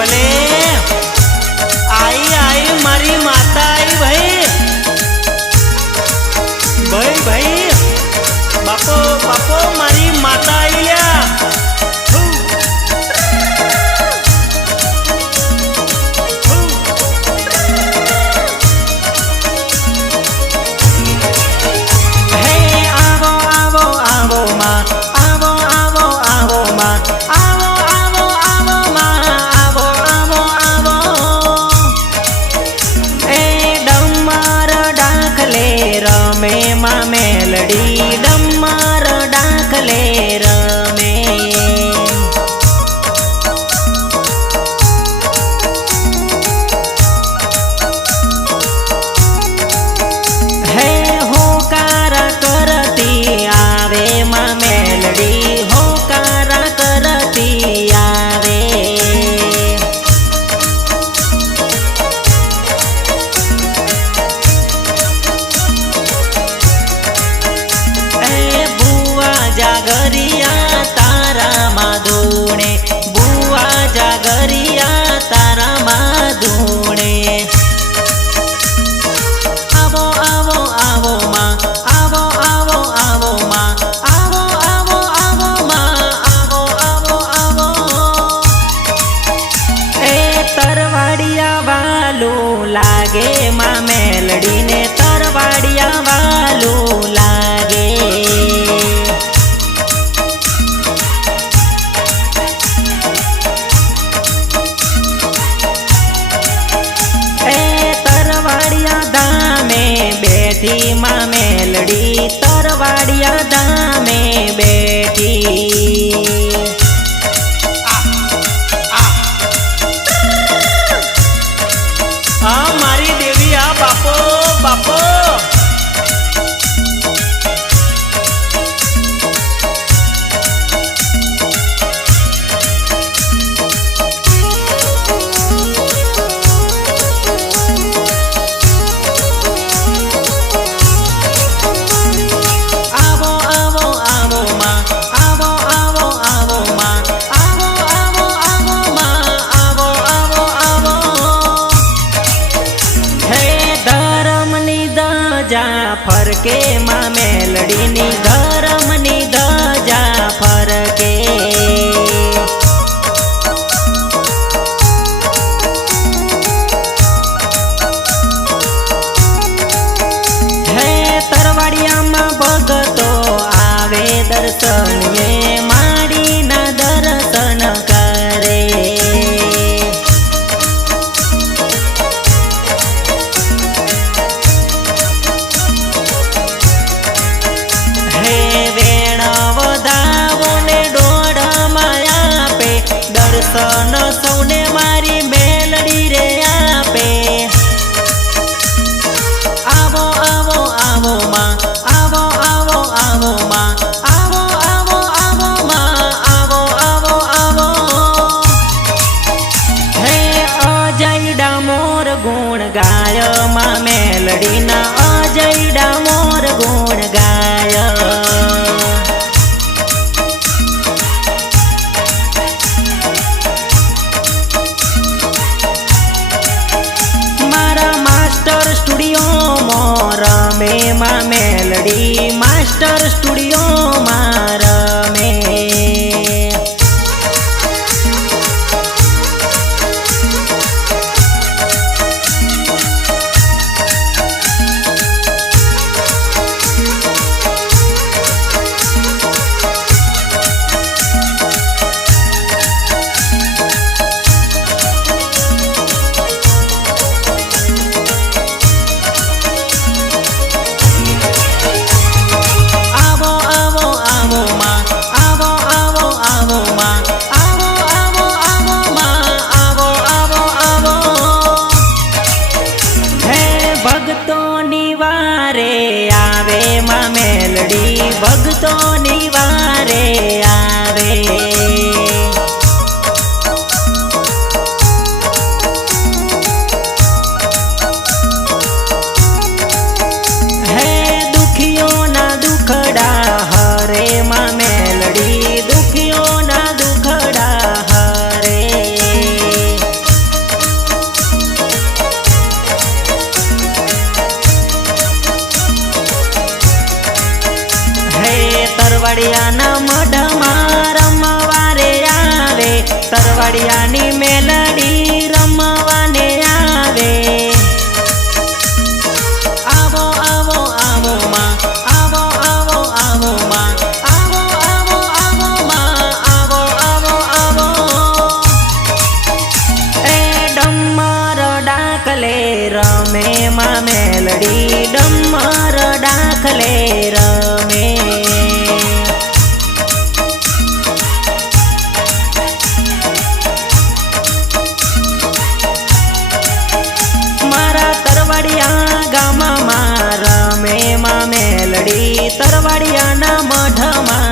भले आई आई मारी माता आई भाई भाई भाई बापो बापो मारी माता आई ल्या मेलडी डम्मर डाकले रमे हे होकार करती आवे मा मेलडी होकार करती आवे जागरिया तारा माधुणे बुआ जागरिया तारा माधुणे आवो आवो आवो माँ आवो आवो आवो माँ आवो आवो आवो माँ आवो आवो आवो ए तरवाड़िया वालू लागे माँ मेलडी ने तरवाड़िया वालू लागे बैठी माँ मेलडी तरवाड़िया दामे बैठी मारी देवी आ बापो बापो फरके माँ मेलडी नी धर्म नी ध्वजा फरके हे तरवाड़िया माँ भगतो आवे दर्शन ये माड़ी ना दर्शन करे दर्शन सौने मारी मेलडी रे आपे आवो आवो आवो माँ आवो आवो आवो माँ आवो आवो आवो माँ आवो आवो आवो हे अजय डामोर गुण गाय माँ मेलडी ना अजय डामोर गुण गाय स्टूडियो मोर में माँ मेलडी मास्टर स्टूडियो मार में आवो आवो तरवड़ियाना मढમાં રમવારે આવે तरवड़ियानी મેલડી રમવાને આવે આવો આવો આવો માં આવો આવો આવો માં આવો આવો આવો માં આવો આવો આવો એ ડમર ડાકલે રમે માં મેલડી ડમર ડાકલે રમે तरवड़ियाना मढમાં